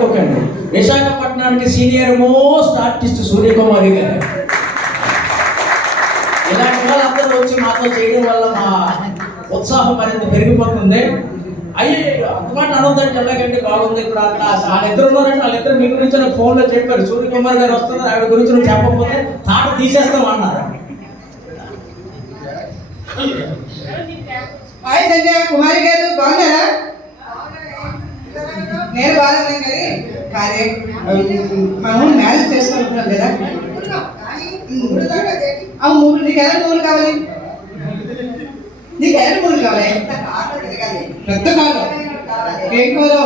అనుకోకండి. విశాఖపట్నానికి senior most artist Suryakumari గారు. ఇలాంటి వాళ్ళందరూ వచ్చి మాతో చేయడం వల్ల మా ఉత్సాహం మరింత పెరిగిపోతుంది. అయ్యే అంతమాట అనొద్దంటే ఎలాగంటే బాగుంది ఇప్పుడు అక్కడ వాళ్ళిద్దరు ఉన్నారంటే వాళ్ళిద్దరు మీ గురించి నాకు ఫోన్లో చెప్పారు. సూర్యకుమార్ గారు వస్తున్నారు ఆవిడ గురించి నువ్వు చెప్పకపోతే తాట తీసేస్తాం అన్నారు. హాయ్ సంజయ్ కుమారి గారు బాగున్నారా? నేను బాగున్నాను కానీ కానీ ఉమ్, మనం మ్యారేజ్ చేసుకుంటున్నాం కదా. అవును మూడు నీకు ఎలాంటి మూడు కావాలి? నీకు ఎలాంటి మూడు కావాలి? పెద్ద కాదు. ఏం కాదు?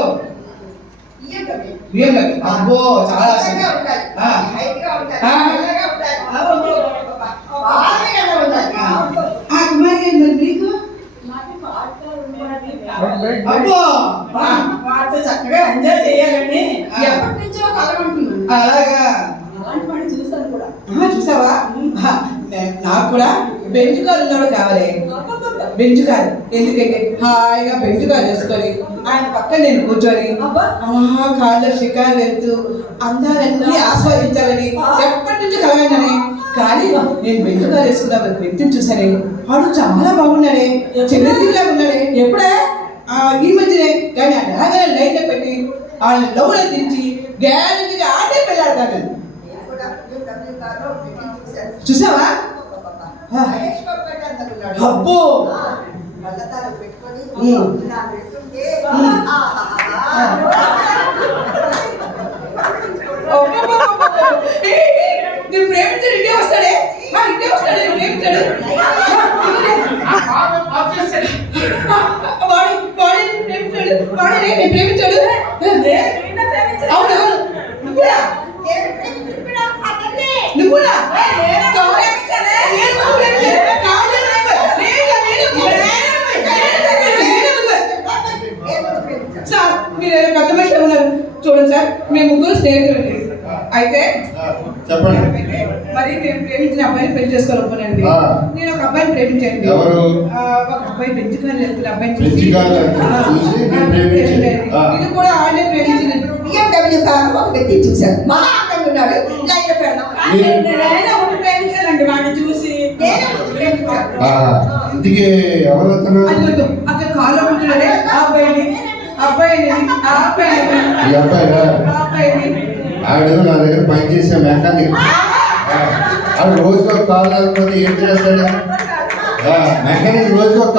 బియ్యం. అబ్బో చాలా మీకు? అబ్బో. వాటితో చక్కగా ఎంజాయ్ చేయాలని. ఎప్పటి నుంచో కలగంటున్నాను అలాగా. అలాంటి పని చూసాను కూడా. చూసావా? నాకు కూడా బెంచ్ కారు ఉన్నవాడు కావాలి. బెంచ్ కారు ఎందుకంటే హాయిగా బెంచ్ కారు వేసుకొని ఆయన పక్కన నేను కూర్చొని కార్లో షికారు వెళ్తూ అందాలన్నీ ఆస్వాదించాలని ఎప్పటి నుంచి కలగండి కానీ నేను బెంచ్ కారు వేసుకున్న వ్యక్తిని చూసానే వాడు చాలా బాగున్నాడే. చిన్నదిలా ఉన్నాడే. ఎప్పుడే? ఈ మధ్యనే కానీ ఆ డాగర్ లైన్ పెట్టి వాళ్ళ లవ్లో దించి గ్యారంటీగా ఆడే పెళ్ళాడతాను చూసావా ఆ. అబ్బో ఏ, లేదు, లేదు, లేదు. సార్ మీరు పెద్ద మనిషి ఉన్నారు. చూడండి సార్ మేము ముగ్గురు స్నేహితులండి. అయితే చెప్పండి. మరి నేను ప్రేమించిన అబ్బాయిని పెళ్ళి చేసుకోవాలనుకున్నానండి. ఆ. నేను ఒక అబ్బాయిని ప్రేమించాను ఎవరు? ఒక అబ్బాయి కారు వెళ్తున్న అబ్బాయిని చూసి. ఇది కూడా ఆయనే ప్రేమించింది బిఎండబ్ల్యూ కారు ఒక వ్యక్తి చూశారు మహా అందంగా ఉన్నాడు. లైన్ పెడదాం. ఒకటి ప్రేమించానండి వాడిని చూసి. నేను ప్రేమించాను. ఆ, ఇంటికి ఎవరు అదిగో అక్కడ కాల్లో కూర్చున్నాడే ఆ అబ్బాయిని ఈ ఆవిడ నా దగ్గర పనిచేసే మెకానిక్. ఆవిడ రోజుకు లేకపోతే ఏం చేస్తాడు? మెకానిక్ రోజుకు ఒక